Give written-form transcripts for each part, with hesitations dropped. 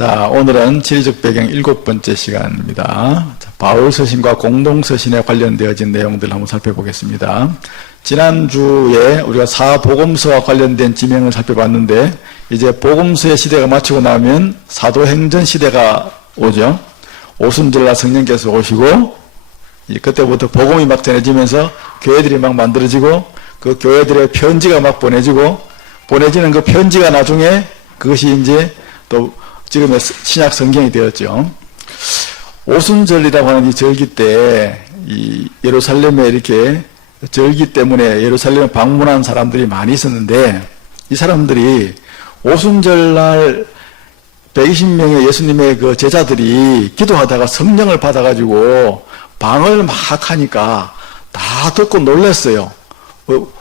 자, 오늘은 지리적 배경 7번째 시간입니다. 자, 바울 서신과 공동 서신에 관련되어진 내용들을 한번 살펴보겠습니다. 지난주에 우리가 사복음서와 관련된 지명을 살펴봤는데, 이제 복음서의 시대가 마치고 나면 사도행전 시대가 오죠. 오순절날 성령께서 오시고, 그때부터 복음이 막 전해지면서 교회들이 막 만들어지고, 그 교회들의 편지가 막 보내지는 그 편지가 나중에 그것이 이제 또 지금의 신약 성경이 되었죠. 오순절이라고 하는 이 절기 때, 이 예루살렘에 이렇게 절기 때문에 예루살렘에 방문한 사람들이 많이 있었는데, 이 사람들이 오순절날 120명의 예수님의 그 제자들이 기도하다가 성령을 받아가지고 방언을 막 하니까 다 듣고 놀랐어요.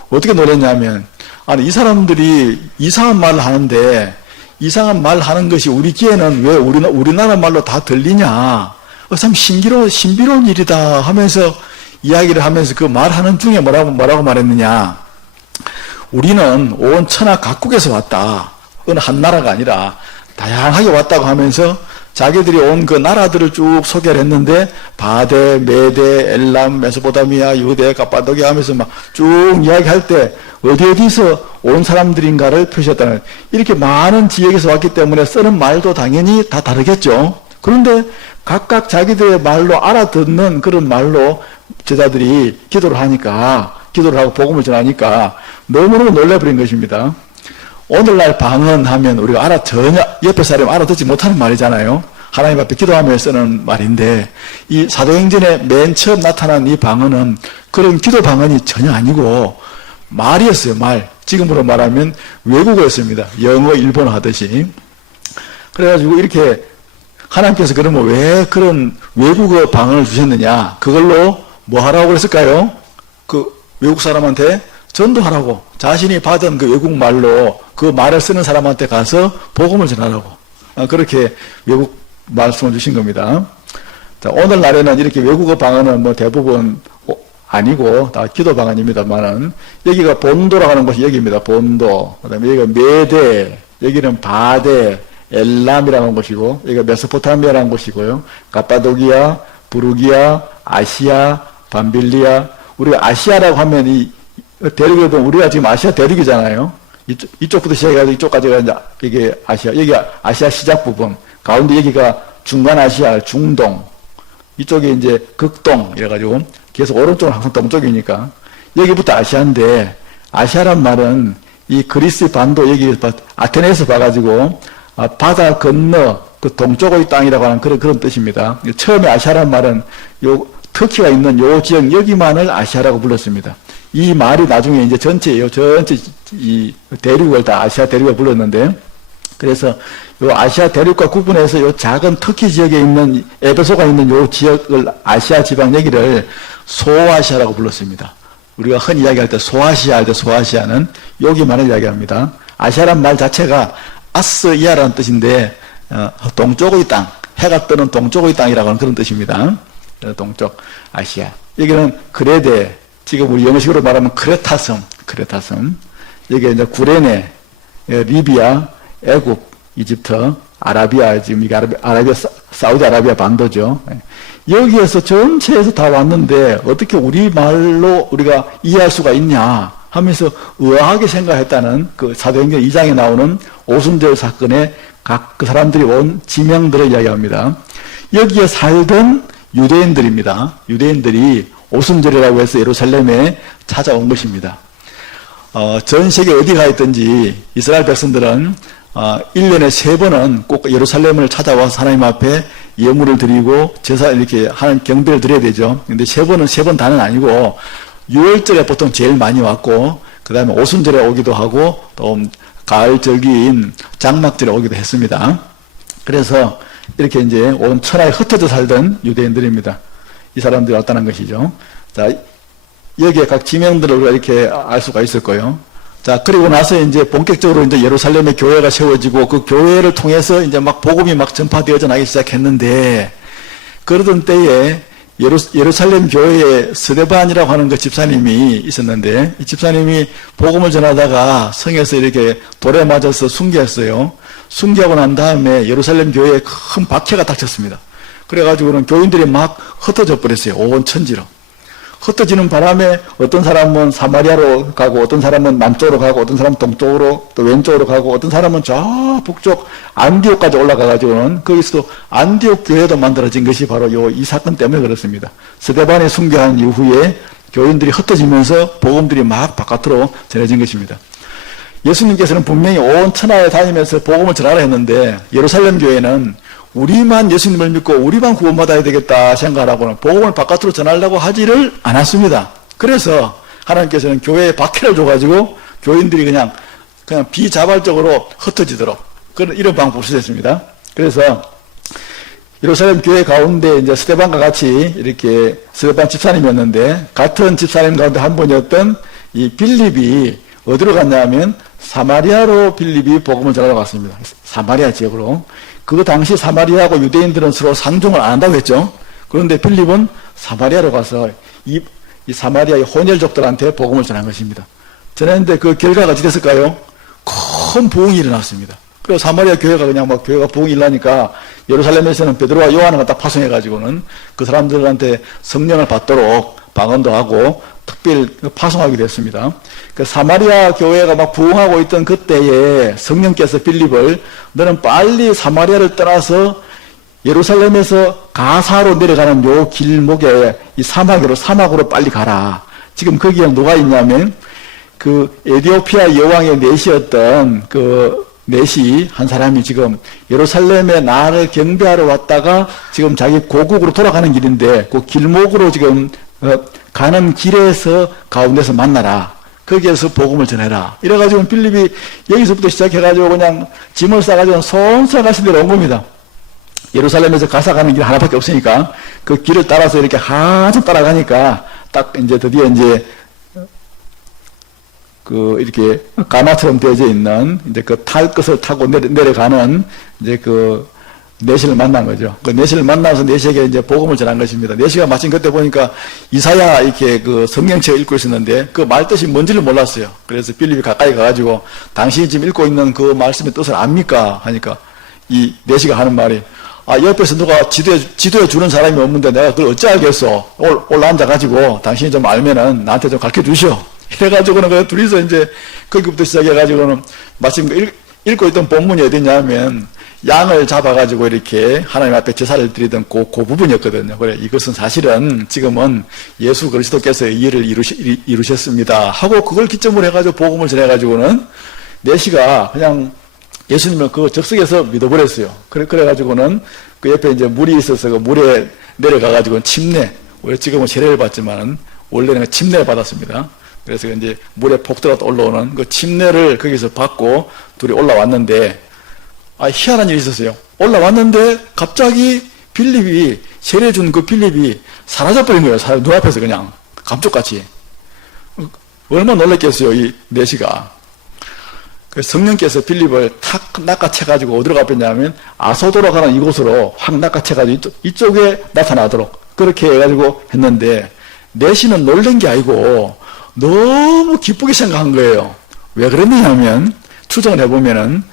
어떻게 놀랐냐면, 아니, 이 사람들이 이상한 말을 하는데, 이상한 말 하는 것이 우리 귀에는 왜 우리나라 말로 다 들리냐. 참 신비로운 일이다 하면서 이야기를 하면서 그 말하는 중에 뭐라고 말했느냐. 우리는 온 천하 각국에서 왔다. 어느 한 나라가 아니라 다양하게 왔다고 하면서 자기들이 온 그 나라들을 쭉 소개를 했는데, 바데, 메데, 엘람, 메소포타미아, 유대, 갑바도기아 하면서 막 쭉 이야기할 때 어디서 온 사람들인가를 표시했다는, 이렇게 많은 지역에서 왔기 때문에 쓰는 말도 당연히 다 다르겠죠. 그런데 각각 자기들의 말로 알아듣는 그런 말로 제자들이 기도를 하고 복음을 전하니까 너무너무 놀라버린 것입니다. 오늘날 방언하면 우리가 전혀 옆에 사람이 알아듣지 못하는 말이잖아요. 하나님 앞에 기도하며 쓰는 말인데, 이 사도행전에 맨 처음 나타난 이 방언은 그런 기도 방언이 전혀 아니고 말이었어요. 지금으로 말하면 외국어였습니다. 영어, 일본어 하듯이. 그래가지고 이렇게 하나님께서 그러면 왜 그런 외국어 방언을 주셨느냐? 그걸로 뭐 하라고 그랬을까요? 그 외국 사람한테 전도하라고, 자신이 받은 그 외국 말로 그 말을 쓰는 사람한테 가서 복음을 전하라고, 그렇게 외국 말씀을 주신 겁니다. 자, 오늘날에는 이렇게 외국어 방언은 뭐 대부분 아니고 다 기도 방언입니다만은, 여기가 본도라고 하는 곳이 여기입니다. 본도. 그 다음에 여기가 메데, 여기는 바데, 엘람이라고 하는 곳이고, 여기가 메소포타미아라는 곳이고요. 갑바도기아, 부르기아, 아시아, 밤빌리아. 우리가 아시아라고 하면 이 대륙에도 우리가 지금 아시아 대륙이잖아요. 이쪽부터 시작해가지고 이쪽까지가 이게 아시아, 여기가 아시아 시작 부분, 가운데 여기가 중간 아시아, 중동, 이쪽이 이제 극동, 이래가지고 계속 오른쪽은 항상 동쪽이니까 여기부터 아시아인데, 아시아란 말은 이 그리스 반도 여기 아테네에서 봐가지고 바다 건너 그 동쪽의 땅이라고 하는 그런 뜻입니다. 처음에 아시아란 말은 요 터키가 있는 요 지역 여기만을 아시아라고 불렀습니다. 이 말이 나중에 이제 전체 이 대륙을 다 아시아 대륙을 불렀는데, 그래서 요 아시아 대륙과 구분해서 요 작은 터키 지역에 있는 에베소가 있는 요 지역을, 아시아 지방 여기를 소아시아라고 불렀습니다. 우리가 흔히 이야기할 때 소아시아 할 때 소아시아는 여기만을 이야기합니다. 아시아란 말 자체가 아스이아라는 뜻인데, 동쪽의 땅, 해가 뜨는 동쪽의 땅이라고 하는 그런 뜻입니다. 동쪽 아시아. 여기는 그레데, 지금 우리 영어식으로 말하면 크레타섬. 여기 이제 구레네, 리비아, 애굽, 이집트, 아라비아, 지금 이게 사우디아라비아 반도죠. 여기에서 전체에서 다 왔는데 어떻게 우리 말로 우리가 이해할 수가 있냐 하면서 의아하게 생각했다는, 그 사도행전 2장에 나오는 오순절 사건에 각 그 사람들이 온 지명들을 이야기합니다. 여기에 살던 유대인들입니다. 유대인들이 오순절이라고 해서 예루살렘에 찾아온 것입니다. 전 세계 어디 가 있든지 이스라엘 백성들은 1년에 3번은 꼭 예루살렘을 찾아와서 하나님 앞에 예물을 드리고 제사 이렇게 하는 경배를 드려야 되죠. 근데 3번 다는 아니고 6월절에 보통 제일 많이 왔고, 그 다음에 오순절에 오기도 하고, 또 가을절기인 장막절에 오기도 했습니다. 그래서 이렇게 이제 온 천하에 흩어져 살던 유대인들입니다. 이 사람들이 왔다는 것이죠. 자, 여기에 각 지명들을 우리가 이렇게 알 수가 있을 거예요. 자, 그리고 나서 이제 본격적으로 이제 예루살렘에 교회가 세워지고, 그 교회를 통해서 이제 막 복음이 막 전파되어져 나기 시작했는데, 그러던 때에 예루살렘 교회에 스데반이라고 하는 그 집사님이 있었는데, 이 집사님이 복음을 전하다가 성에서 이렇게 돌에 맞아서 순교했어요. 순교하고 난 다음에 예루살렘 교회에 큰 박해가 닥쳤습니다. 그래가지고는 교인들이 막 흩어져 버렸어요. 온 천지로. 흩어지는 바람에 어떤 사람은 사마리아로 가고, 어떤 사람은 남쪽으로 가고, 어떤 사람은 동쪽으로, 또 왼쪽으로 가고, 어떤 사람은 저 북쪽 안디옥까지 올라가가지고는 거기서도 안디옥 교회도 만들어진 것이 바로 이 사건 때문에 그렇습니다. 스데반이 순교한 이후에 교인들이 흩어지면서 복음들이 막 바깥으로 전해진 것입니다. 예수님께서는 분명히 온 천하에 다니면서 복음을 전하라 했는데, 예루살렘 교회는 우리만 예수님을 믿고 우리만 구원받아야 되겠다 생각하고는 복음을 바깥으로 전하려고 하지를 않았습니다. 그래서 하나님께서는 교회에 박해를 줘가지고 교인들이 그냥 비자발적으로 흩어지도록 이런 방법을 쓰셨습니다. 그래서 예루살렘 교회 가운데 이제 스데반과 같이 이렇게 스데반 집사님이었는데, 같은 집사님 가운데 한 분이었던 이 빌립이 어디로 갔냐면 사마리아로 빌립이 복음을 전하러 갔습니다. 사마리아 지역으로. 그 당시 사마리아하고 유대인들은 서로 상종을 안 한다고 했죠. 그런데 빌립은 사마리아로 가서 이 사마리아의 혼혈족들한테 복음을 전한 것입니다. 전했는데 그 결과가 어찌 됐을까요? 큰 부흥이 일어났습니다. 그리고 사마리아 교회가 그냥 막 교회가 부흥이 일어나니까 예루살렘에서는 베드로와 요한을 갖다 파송해가지고는 그 사람들한테 성령을 받도록 방언도 하고 특별히 파송하게 됐습니다. 그 사마리아 교회가 막 부흥하고 있던 그때에 성령께서 빌립을 너는 빨리 사마리아를 떠나서 예루살렘에서 가사로 내려가는 요 길목에 이 사막으로 빨리 가라. 지금 거기에 누가 있냐면 그 에티오피아 여왕의 내시였던 그 내시 한 사람이 지금 예루살렘에 나를 경배하러 왔다가 지금 자기 고국으로 돌아가는 길인데 그 길목으로 지금 가는 길에서 가운데서 만나라. 거기에서 복음을 전해라. 이래가지고 빌립이 여기서부터 시작해가지고 그냥 짐을 싸가지고 손살 가신 데로 온 겁니다. 예루살렘에서 가사 가는 길 하나밖에 없으니까 그 길을 따라서 이렇게 한참 따라가니까 딱 이제 드디어 이제 이렇게 가마처럼 되어져 있는 이제 그 탈 것을 타고 내려가는 이제 그 내시를 만난 거죠. 그 내시를 만나서 내시에게 이제 복음을 전한 것입니다. 내시가 마침 그때 보니까 이사야 이렇게 그 성경책을 읽고 있었는데 그 말뜻이 뭔지를 몰랐어요. 그래서 빌립이 가까이 가가지고 당신이 지금 읽고 있는 그 말씀의 뜻을 압니까? 하니까 이 내시가 하는 말이 옆에서 누가 지도해 주는 사람이 없는데 내가 그걸 어찌 알겠어? 올라앉아가지고 당신이 좀 알면은 나한테 좀 가르쳐 주시오. 이래가지고는 그 둘이서 이제 거기부터 시작해가지고는 마침 읽고 있던 본문이 어디냐면 양을 잡아가지고 이렇게 하나님 앞에 제사를 드리던 그 부분이었거든요. 그래, 이것은 사실은 지금은 예수 그리스도께서 이 일을 이루셨습니다. 하고 그걸 기점으로 해가지고 복음을 전해가지고는 내시가 그냥 예수님을 그 적석에서 믿어버렸어요. 그래가지고는 그 옆에 이제 물이 있어서 그 물에 내려가가지고 침례, 우리 지금은 세례를 받지만은 원래는 침례를 받았습니다. 그래서 이제 물에 폭들어가 올라오는 그 침례를 거기서 받고 둘이 올라왔는데 희한한 일이 있었어요. 올라왔는데 갑자기 빌립이 세례 준 그 빌립이 사라져버린 거예요. 눈앞에서 그냥 감쪽같이. 얼마나 놀랐겠어요, 이 내시가. 성령께서 빌립을 탁 낚아채가지고 어디로 가버렸냐면 아소도로 가는 이곳으로 확 낚아채가지고 이쪽에 나타나도록 그렇게 해가지고 했는데 내시는 놀란 게 아니고 너무 기쁘게 생각한 거예요. 왜 그랬느냐면 추정을 해보면은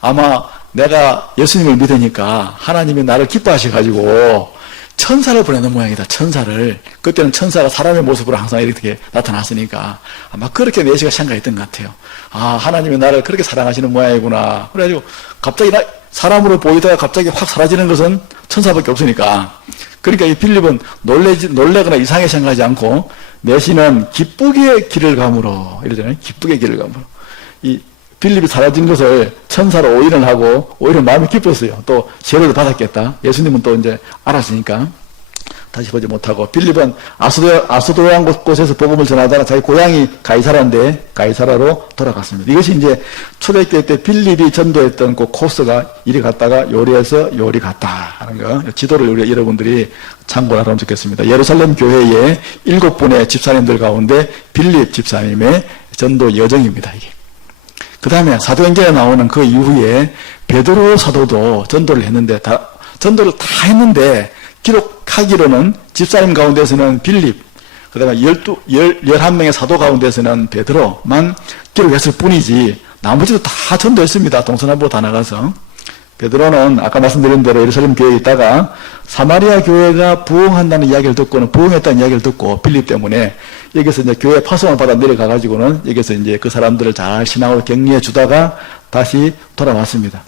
아마 내가 예수님을 믿으니까 하나님이 나를 기뻐하셔가지고 천사를 보내는 모양이다. 천사를. 그때는 천사가 사람의 모습으로 항상 이렇게 나타났으니까 아마 그렇게 내시가 생각했던 것 같아요. 하나님이 나를 그렇게 사랑하시는 모양이구나. 그래가지고 갑자기 사람으로 보이다가 갑자기 확 사라지는 것은 천사밖에 없으니까. 그러니까 이 빌립은 놀래거나 이상하게 생각하지 않고 내시는 기쁘게 길을 감으로 이러잖아요. 기쁘게 길을 감으로. 이 빌립이 사라진 것을 천사로 오인을 하고 오히려 마음이 기뻤어요. 또 세례를 받았겠다. 예수님은 또 이제 알았으니까 다시 보지 못하고 빌립은 아소도양 곳에서 복음을 전하다가 자기 고향이 가이사라인데 가이사라로 돌아갔습니다. 이것이 이제 초대교회 때 빌립이 전도했던 그 코스가 이리 갔다가 요리해서 요리 갔다 하는 거. 지도를 우리 여러분들이 참고를 하면 좋겠습니다. 예루살렘 교회의 7분의 집사님들 가운데 빌립 집사님의 전도 여정입니다. 이게. 그 다음에 사도행전에 나오는 그 이후에 베드로 사도도 전도를 했는데 전도를 다 했는데 기록하기로는 집사님 가운데서는 빌립, 그 다음에 11명의 사도 가운데서는 베드로만 기록했을 뿐이지 나머지도 다 전도했습니다. 동서남북 다 나가서. 베드로는 아까 말씀드린 대로 예루살렘 교회에 있다가 사마리아 교회가 부흥한다는 이야기를 듣고는 부흥했다는 이야기를 듣고 빌립 때문에 여기서 이제 교회 파송을 받아 내려가가지고는 여기서 이제 그 사람들을 잘 신앙으로 격리해 주다가 다시 돌아왔습니다.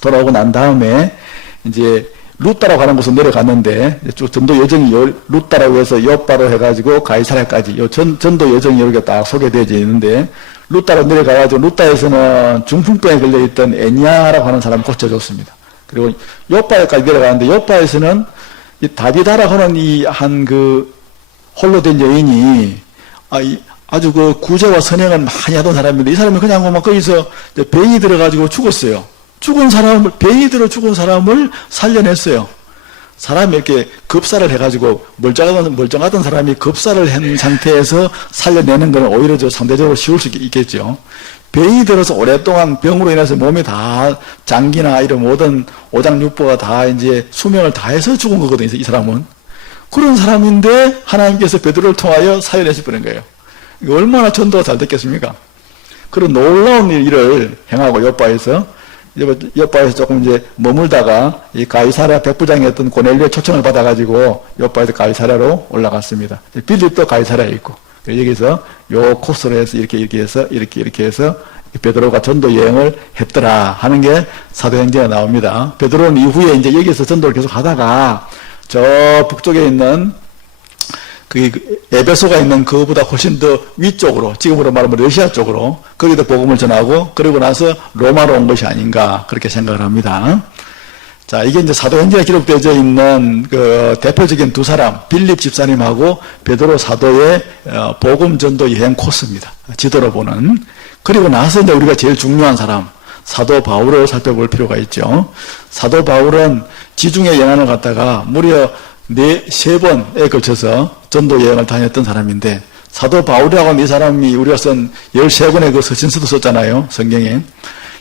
돌아오고 난 다음에 이제 루따라고 하는 곳으로 내려갔는데 쭉 전도 여정이 루따라고 해서 여빠로 해가지고 가이사랴까지 전도 여정이 이렇게 딱 소개되어 있는데 루따로 내려가가지고 루따에서는 중풍병에 걸려있던 애니아라고 하는 사람을 고쳐줬습니다. 그리고 여빠에까지 내려가는데 여빠에서는 이 다비다라고 하는 이 한 그 홀로 된 여인이 아주 그 구제와 선행을 많이 하던 사람인데 이 사람이 그냥 막 거기서 병이 들어가지고 죽었어요. 병이 들어 죽은 사람을 살려냈어요. 사람이 이렇게 급사를 해가지고 멀쩡하던 사람이 급사를 한 상태에서 살려내는 것은 오히려 상대적으로 쉬울 수 있겠죠. 병이 들어서 오랫동안 병으로 인해서 몸이 다 장기나 이런 모든 오장육부가 다 이제 수명을 다해서 죽은 거거든요. 이 사람은. 그런 사람인데 하나님께서 베드로를 통하여 살려내실 뻔한 거예요. 얼마나 전도가 잘 됐겠습니까? 그런 놀라운 일을 행하고 여빠에서 조금 이제 머물다가 이 가이사랴 백부장이었던 고넬료의 초청을 받아가지고 여빠에서 가이사랴로 올라갔습니다. 빌립도 가이사랴에 있고 여기서 요 코스로 해서 이렇게 해서 베드로가 전도 여행을 했더라 하는 게 사도행전에 나옵니다. 베드로는 이후에 이제 여기서 전도를 계속 하다가 저 북쪽에 있는 그 에베소가 있는 그보다 훨씬 더 위쪽으로, 지금으로 말하면 러시아 쪽으로 거기다 복음을 전하고 그러고 나서 로마로 온 것이 아닌가 그렇게 생각을 합니다. 자, 이게 이제 사도행전에 기록되어 있는 그 대표적인 두 사람, 빌립 집사님하고 베드로 사도의 복음 전도 여행 코스입니다. 지도로 보는. 그리고 나서 이제 우리가 제일 중요한 사람, 사도 바울을 살펴볼 필요가 있죠. 사도 바울은 지중해 연안을 갔다가 무려 3번에 걸쳐서 전도 여행을 다녔던 사람인데, 사도 바울이라고 하는 이 사람이 우리가 쓴 13권의 그 서신서도 썼잖아요, 성경에.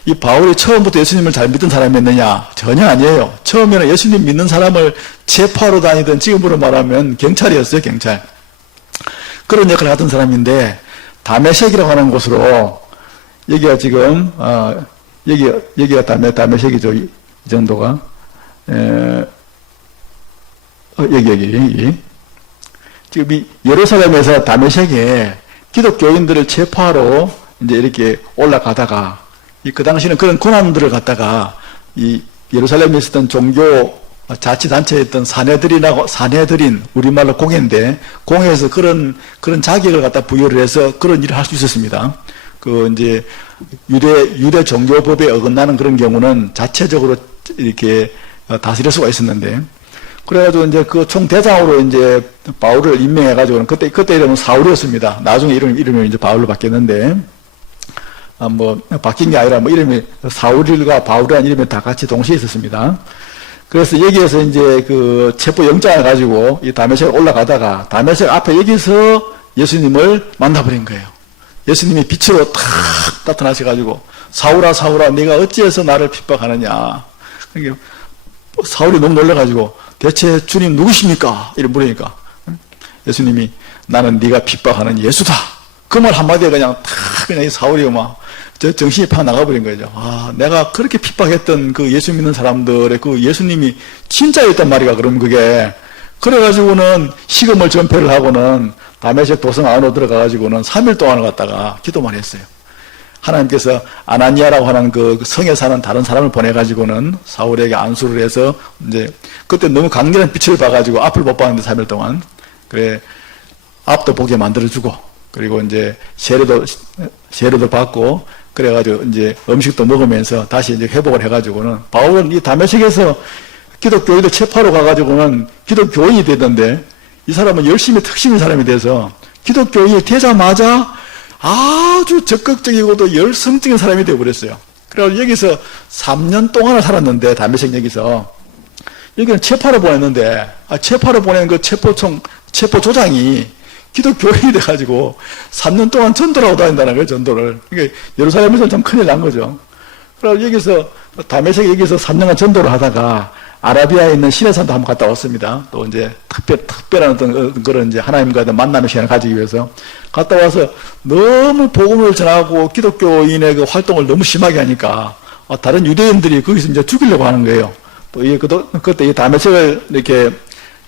이 바울이 처음부터 예수님을 잘 믿던 사람이었느냐? 전혀 아니에요. 처음에는 예수님 믿는 사람을 체포하러 다니던, 지금으로 말하면 경찰이었어요, 경찰. 그런 역할을 하던 사람인데, 다메섹이라고 하는 곳으로, 여기가 지금, 여기가 다메섹이죠, 이 정도가. 여기. 지금 이 예루살렘에서 다메섹에 기독교인들을 체포하러 이제 이렇게 올라가다가, 그 당시에는 그런 고난들을 갖다가 이 예루살렘에 있었던 종교 자치단체였던 사내들인, 우리말로 공회인데, 공회에서 그런 자격을 갖다 부여를 해서 그런 일을 할 수 있었습니다. 이제 유대 종교법에 어긋나는 그런 경우는 자체적으로 이렇게 다스릴 수가 있었는데, 그래가지고 이제 그 총대장으로 이제 바울을 임명해가지고는 그때 이름은 사울이었습니다. 나중에 이름이 이제 바울로 바뀌었는데, 바뀐 게 아니라 이름이 사울과 바울이라는 이름이 다 같이 동시에 있었습니다. 그래서 여기에서 이제 그 체포 영장을 가지고 이 다메섹 올라가다가 다메섹 앞에 여기서 예수님을 만나버린 거예요. 예수님이 빛으로 탁 나타나셔가지고, 사울아, 사울아, 네가 어찌해서 나를 핍박하느냐. 그러니까 사울이 너무 놀라가지고, 대체 주님 누구십니까? 이렇게 물으니까 예수님이 나는 네가 핍박하는 예수다. 그 말 한마디에 그냥 그냥 이 사울이 막 정신이 팍 나가버린 거죠. 내가 그렇게 핍박했던 그 예수 믿는 사람들의 그 예수님이 진짜였단 말이야. 그럼 그게 그래가지고는 식음을 전폐를 하고는 다메섹 도성 안으로 들어가가지고는 3일 동안을 갖다가 기도만 했어요. 하나님께서 아나니아라고 하는 그 성에 사는 다른 사람을 보내가지고는 사울에게 안수를 해서, 이제 그때 너무 강렬한 빛을 봐가지고 앞을 못 봤는데 3일 동안, 그래 앞도 보게 만들어주고, 그리고 이제 세례도 받고, 그래가지고 이제 음식도 먹으면서 다시 이제 회복을 해가지고는, 바울은 이 다메섹에서 기독교인들 체포하러 가가지고는 기독교인이 되던데, 이 사람은 열심히 특심인 사람이 돼서 기독교인이 되자마자 아주 적극적이고도 열성적인 사람이 되어버렸어요. 그래서 여기서 3년 동안을 살았는데, 다메섹 여기는 체포하러 보냈는데, 체포하러 보낸 그 체포조장이 기독교인이 돼가지고 3년 동안 전도를 하고 다닌다는 거예요, 전도를. 그러니까 예루살렘에서 좀 큰일 난 거죠. 그래서 여기서, 다메섹 여기서 3년간 전도를 하다가 아라비아에 있는 시내산도 한번 갔다 왔습니다. 또 이제 특별한 어떤 그런 이제 하나님과의 만남의 시간을 가지기 위해서 갔다 와서 너무 복음을 전하고 기독교인의 그 활동을 너무 심하게 하니까 다른 유대인들이 거기서 이제 죽이려고 하는 거예요. 또 그때 이 다메섹을 이렇게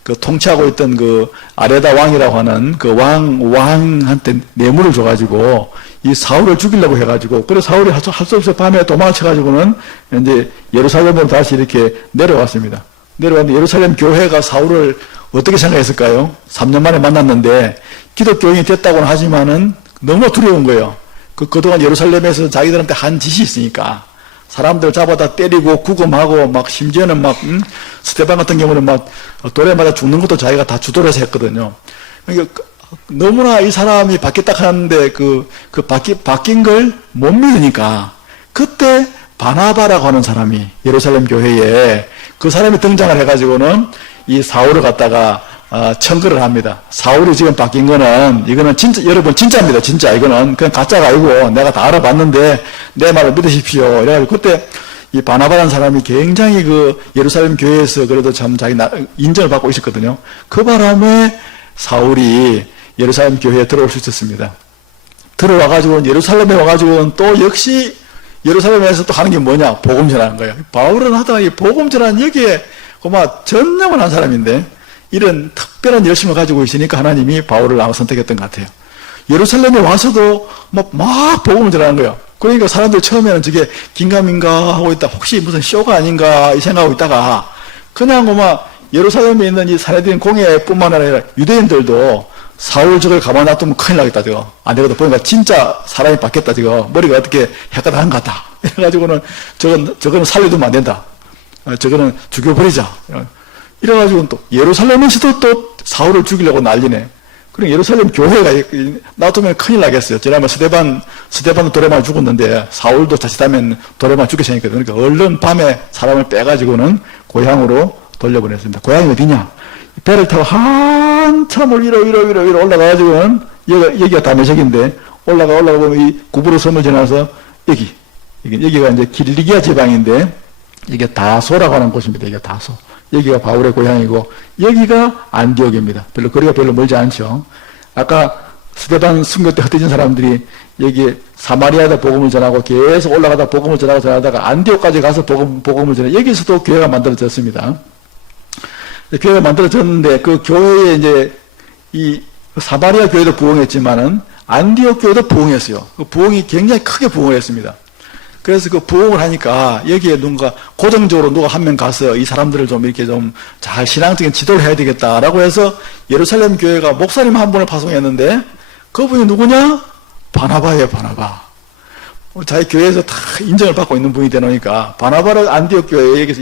그 통치하고 있던 그 아레다 왕이라고 하는 그 왕한테 뇌물을 줘가지고 이 사울을 죽이려고 해가지고, 그래서 사울이 할 수 없이 밤에 도망쳐가지고는 이제 예루살렘으로 다시 이렇게 내려왔습니다. 내려왔는데 예루살렘 교회가 사울을 어떻게 생각했을까요? 3년 만에 만났는데 기독교인이 됐다고는 하지만은 너무 두려운 거예요. 그동안 예루살렘에서 자기들한테 한 짓이 있으니까 사람들 잡아다 때리고 구금하고 막 심지어는 막 스테반 같은 경우는 막 돌에 맞아 죽는 것도 자기가 다 주도해서 했거든요. 그러니까 너무나 이 사람이 바뀌었다 하는데 바뀐 걸 못 믿으니까 그때 바나바라고 하는 사람이 예루살렘 교회에 그 사람이 등장을 해가지고는 이 사울을 갖다가 청구를 합니다. 사울이 지금 바뀐 거는 이거는 진짜, 여러분 진짜입니다. 진짜 이거는 그냥 가짜가 아니고 내가 다 알아봤는데 내 말을 믿으십시오. 그래가지고 그때 이 바나바라는 사람이 굉장히 그 예루살렘 교회에서 그래도 참 자기 인정을 받고 있었거든요. 그 바람에 사울이 예루살렘 교회에 들어올 수 있었습니다. 들어와가지고 예루살렘에 와가지고는 또 역시 예루살렘에서 또 하는 게 뭐냐? 복음 전하는 거예요. 바울은 하다가 이 복음 전하는 여기에 고마 전념을 한 사람인데 이런 특별한 열심을 가지고 있으니까 하나님이 바울을 아마 선택했던 것 같아요. 예루살렘에 와서도 막 복음을 전하는 거예요. 그러니까 사람들 처음에는 저게 긴가민가 하고 있다. 혹시 무슨 쇼가 아닌가 이 생각하고 있다가 그냥 예루살렘에 있는 이 사내들인 공예뿐만 아니라 유대인들도 사울 저걸 가만 놔두면 큰일 나겠다, 저거. 안 되거든. 보니까 진짜 사람이 바뀌었다, 저거. 머리가 어떻게 헷갈한 것 같다. 이래가지고는 저거는 살려두면 안 된다. 저거는 죽여버리자. 이래가지고 또 예루살렘에서도 또 사울을 죽이려고 난리네. 그럼 예루살렘 교회가 놔두면 큰일 나겠어요. 지난번 스데반도 돌에 맞아 죽었는데 사울도 자칫하면 돌에 맞아 죽게 생겼거든요. 그러니까 얼른 밤에 사람을 빼가지고는 고향으로 돌려보냈습니다. 고향이 어디냐? 배를 타고 한참을 위로 올라가가지고는 여기가 다메섹인데 올라가보면 이 구부로 섬을 지나서 여기가 이제 길리기아 지방인데 이게 다소라고 하는 곳입니다. 이게 다소. 여기가 바울의 고향이고 여기가 안디옥입니다. 거리가 별로 멀지 않죠. 아까 스데반 순교 때 흩어진 사람들이 여기 사마리아에다 복음을 전하고 계속 올라가다 복음을 전하다가 안디옥까지 가서 복음을 전해 여기서도 교회가 만들어졌습니다. 교회가 만들어졌는데 그 교회에 이제 이 사마리아 교회도 부흥했지만은 안디옥 교회도 부흥했어요. 그 부흥이 굉장히 크게 부흥을 했습니다. 그래서 그 부흥을 하니까 여기에 누가 고정적으로 누가 한 명 가서 이 사람들을 좀 이렇게 좀 잘 신앙적인 지도를 해야 되겠다라고 해서 예루살렘 교회가 목사님 한 분을 파송했는데 그분이 누구냐? 바나바예요, 바나바. 자기 교회에서 다 인정을 받고 있는 분이 되노니까 바나바를 안디옥 교회에 여기서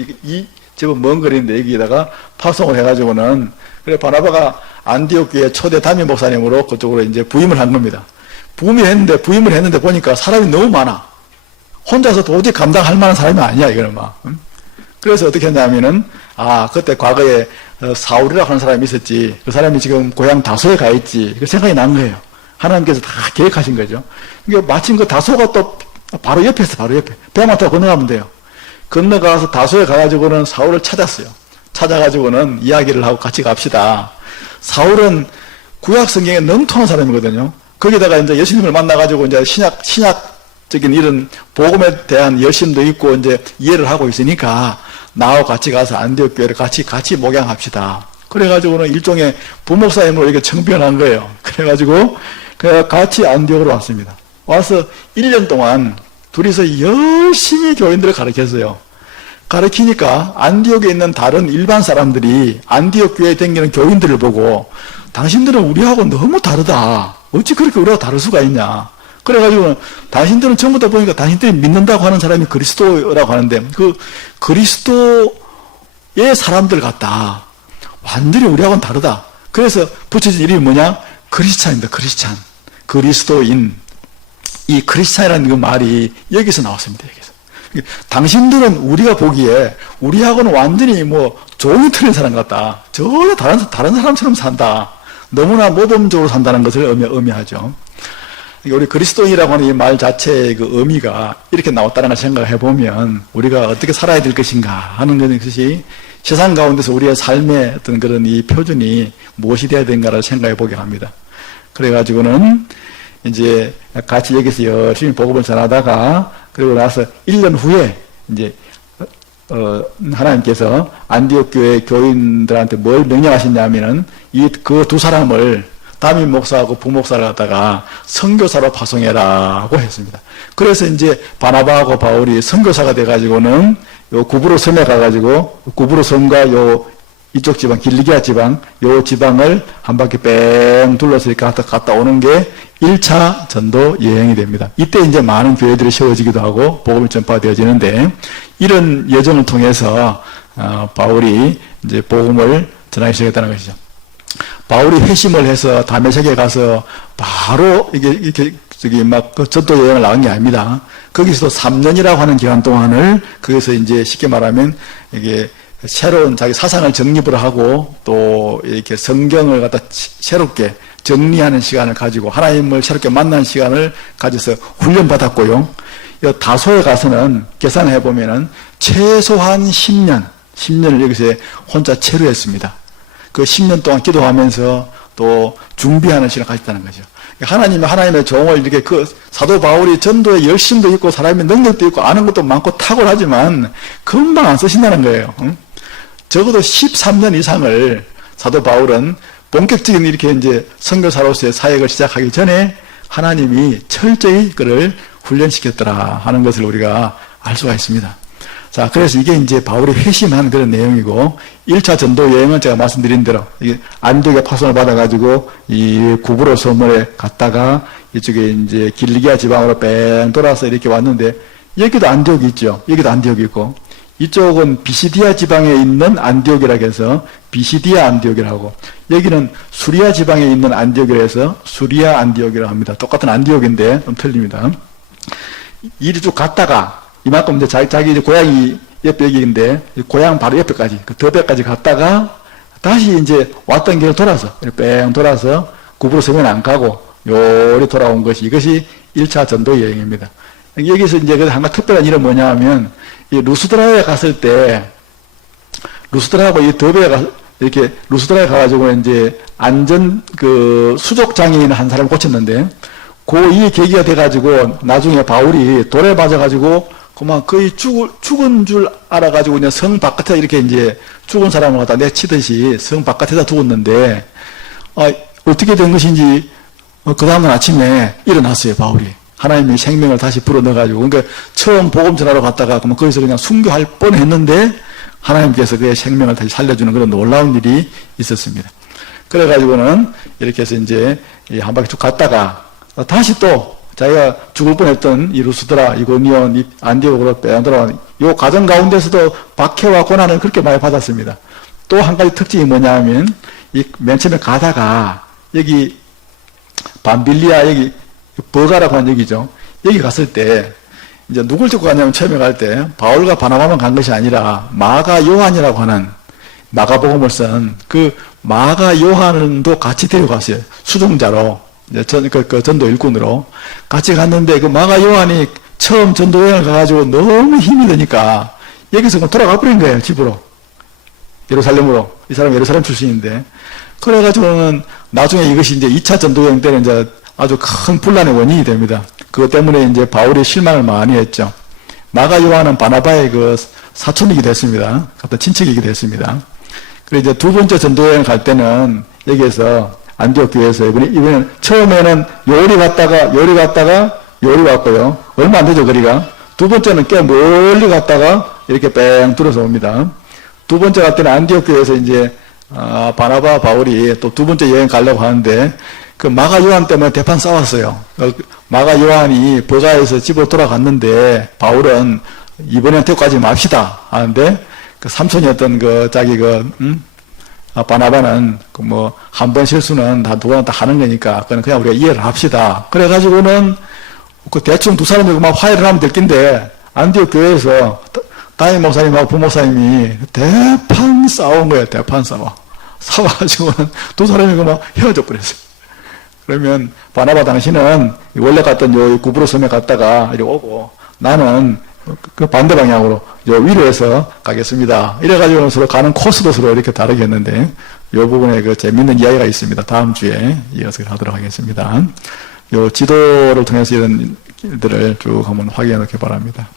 제법 먼 거리인데 여기다가 파송을 해가지고는 그래 바나바가 안디옥 교회 초대 담임 목사님으로 그쪽으로 이제 부임을 한 겁니다. 부임을 했는데 보니까 사람이 너무 많아. 혼자서 도저히 감당할 만한 사람이 아니야 이거는 막. 그래서 어떻게 했냐면은 그때 과거에 사울이라고 하는 사람이 있었지. 그 사람이 지금 고향 다소에 가 있지. 그 생각이 난 거예요. 하나님께서 다 계획하신 거죠. 그러니까 마침 그 다소가 또 바로 옆에 있어, 바로 옆에. 배만 타고 건너가면 돼요. 건너가서 다소에 가가지고는 사울을 찾았어요. 찾아가지고는 이야기를 하고 같이 갑시다. 사울은 구약 성경에 능통한 사람이거든요. 거기다가 이제 예수님을 만나가지고 이제 신약적인 이런 복음에 대한 열심도 있고 이제 이해를 하고 있으니까 나하고 같이 가서 안디옥 교회를 같이 목양합시다. 그래가지고는 일종의 부목사님으로 이렇게 청변한 거예요. 그래가지고 같이 안디옥으로 왔습니다. 와서 1년 동안 둘이서 열심히 교인들을 가르쳤어요. 가르치니까 안디옥에 있는 다른 일반 사람들이 안디옥 교회에 다니는 교인들을 보고 당신들은 우리하고 너무 다르다. 어찌 그렇게 우리하고 다를 수가 있냐. 그래가지고 당신들은 전부 다 보니까 당신들이 믿는다고 하는 사람이 그리스도라고 하는데 그 그리스도의 사람들 같다. 완전히 우리하고는 다르다. 그래서 붙여진 이름이 뭐냐? 크리스찬입니다. 크리스찬. 그리스도인. 이 크리스찬이라는 그 말이 여기서 나왔습니다. 여기서. 당신들은 우리가 보기에 우리하고는 완전히 종이 틀린 사람 같다. 전혀 다른 사람처럼 산다. 너무나 모범적으로 산다는 것을 의미하죠. 우리 그리스도인이라고 하는 이 말 자체의 그 의미가 이렇게 나왔다는 걸 생각해 보면 우리가 어떻게 살아야 될 것인가 하는 것이 세상 가운데서 우리의 삶의 어떤 그런 이 표준이 무엇이 되어야 되는가를 생각해 보게 합니다. 그래가지고는 이제 같이 여기서 열심히 복음을 전하다가 그리고 나서 1년 후에 이제 하나님께서 안디옥 교회 교인들한테 뭘 명령하셨냐면은 그 두 사람을 담임 목사하고 부목사를 갖다가 선교사로 파송해라고 했습니다. 그래서 이제 바나바하고 바울이 선교사가 돼가지고는 요 구브로 섬에 가가지고 구브로 섬과 요 이쪽 지방 길리기아 지방 요 지방을 한 바퀴 뺑 둘러서 이렇게 갔다 오는 게 1차 전도 여행이 됩니다. 이때 이제 많은 교회들이 세워지기도 하고 복음이 전파되어지는데 이런 여정을 통해서 바울이 이제 복음을 전하기 시작했다는 것이죠. 바울이 회심을 해서 다메섹에 가서 바로 이렇게 저기 막 그 전도 여행을 나간 게 아닙니다. 거기서도 3년이라고 하는 기간 동안을 거기서 이제 쉽게 말하면 이게 새로운 자기 사상을 정립을 하고 또 이렇게 성경을 갖다 새롭게 정리하는 시간을 가지고 하나님을 새롭게 만나는 시간을 가져서 훈련받았고요. 다소에 가서는 계산을 해보면은 최소한 10년을 여기서 혼자 체류했습니다. 그 10년 동안 기도하면서 또 준비하는 시간을 가졌다는 거죠. 하나님의 종을 이렇게 그 사도 바울이 전도에 열심도 있고 사람의 능력도 있고 아는 것도 많고 탁월하지만 금방 안 쓰신다는 거예요. 적어도 13년 이상을 사도 바울은 본격적인 이렇게 이제 선교사로서의 사역을 시작하기 전에 하나님이 철저히 그를 훈련시켰더라 하는 것을 우리가 알 수가 있습니다. 자, 그래서 이게 이제 바울이 회심한 그런 내용이고 1차 전도 여행은 제가 말씀드린 대로 이게 안디옥에 파송을 받아가지고 이 구브로 섬을 갔다가 이쪽에 이제 길리기아 지방으로 뺑 돌아서 이렇게 왔는데 여기도 안디옥이 있죠. 여기도 안디옥이 있고 이쪽은 비시디아 지방에 있는 안디옥이라고 해서 비시디아 안디옥이라고 여기는 수리아 지방에 있는 안디옥이라 해서 수리아 안디옥이라고 합니다. 똑같은 안디옥인데 좀 틀립니다. 이리 쭉 갔다가 이만큼 이제 자기 이제 고향이 옆에 여기인데 고향 바로 옆에까지 그 더베까지 갔다가 다시 이제 왔던 길을 돌아서 뺑 돌아서 구브로 섬에는 안 가고 요리 돌아온 것이 이것이 1차 전도 여행입니다. 여기서 이제 한 가지 특별한 일은 뭐냐 하면 이 루스드라에 갔을 때 루스드라하고 이 더베에 이렇게 루스드라에 가가지고 이제 안전 그 수족 장애인 한 사람을 고쳤는데 이 계기가 돼가지고 나중에 바울이 돌에 맞아가지고 그만 거의 죽은 줄 알아가지고 그냥 성 바깥에 이렇게 이제 죽은 사람을 갖다 내치듯이 성 바깥에다 두었는데 어떻게 된 것인지 그 다음날 아침에 일어났어요. 바울이 하나님의 생명을 다시 불어넣어가지고 그러니까 처음 복음 전하러 갔다가 그만 거기서 그냥 순교할 뻔했는데 하나님께서 그의 생명을 다시 살려주는 그런 놀라운 일이 있었습니다. 그래가지고는 이렇게 해서 이제 한 바퀴 쭉 갔다가 다시 또 자기가 죽을 뻔했던 이 루스드라, 이고니온, 이 안디옥으로 빼앗들어간 이 과정 가운데서도 박해와 고난을 그렇게 많이 받았습니다. 또 한 가지 특징이 뭐냐 하면 이 맨 처음에 가다가 여기 밤빌리아 여기 버가라고 하는 얘기죠. 여기 갔을 때 이제 누굴 듣고 갔냐면 처음에 갈 때 바울과 바나바만 간 것이 아니라 마가 요한이라고 하는 마가복음을 쓴 그 마가 요한도 같이 데려갔어요. 수종자로. 그 전도 일꾼으로 같이 갔는데 그 마가 요한이 처음 전도 여행을 가가지고 너무 힘이 드니까 여기서 돌아가 버린 거예요. 집으로. 예루살렘으로. 이 사람 예루살렘 출신인데. 그래가지고는 나중에 이것이 이제 2차 전도 여행 때는 이제 아주 큰 분란의 원인이 됩니다. 그것 때문에 이제 바울이 실망을 많이 했죠. 마가 요한은 바나바의 그 사촌이기도 했습니다. 같은 친척이기도 했습니다. 그리고 이제 두 번째 전도 여행 갈 때는 여기에서 안디옥 교회에서 이번에는 처음에는 요리 갔다가 요리 왔고요. 얼마 안 되죠, 거리가. 두 번째는 꽤 멀리 갔다가 이렇게 뺑 돌아서 옵니다. 두 번째 갈 때는 안디옥 교회에서 이제 바나바 바울이 또 두 번째 여행 가려고 하는데 그 마가 요한 때문에 대판 싸웠어요. 마가 요한이 버가에서 집으로 돌아갔는데 바울은 이번엔 데리고 가지 맙시다 하는데 그 삼촌이었던 그 자기 바나바는 그 한 번 실수는 다 누구나 다 하는 거니까 그냥 우리가 이해를 합시다. 그래가지고는 그 대충 두 사람이 막 화해를 하면 될 낀데 안디옥 교회에서 담임 목사님하고 부목사님이 대판 싸운 거예요. 대판 싸워가지고는 두 사람이 막 헤어져 버렸어요. 그러면 바나바 당신은 원래 갔던 요 구브로 섬에 갔다가 이리 오고 나는 그 반대 방향으로 요 위로에서 가겠습니다. 이래가지고 서로 가는 코스도 서로 이렇게 다르겠는데, 요 부분에 그 재밌는 이야기가 있습니다. 다음 주에 이어서 하도록 하겠습니다. 요 지도를 통해서 이런 일들을 쭉 한번 확인해 놓기 바랍니다.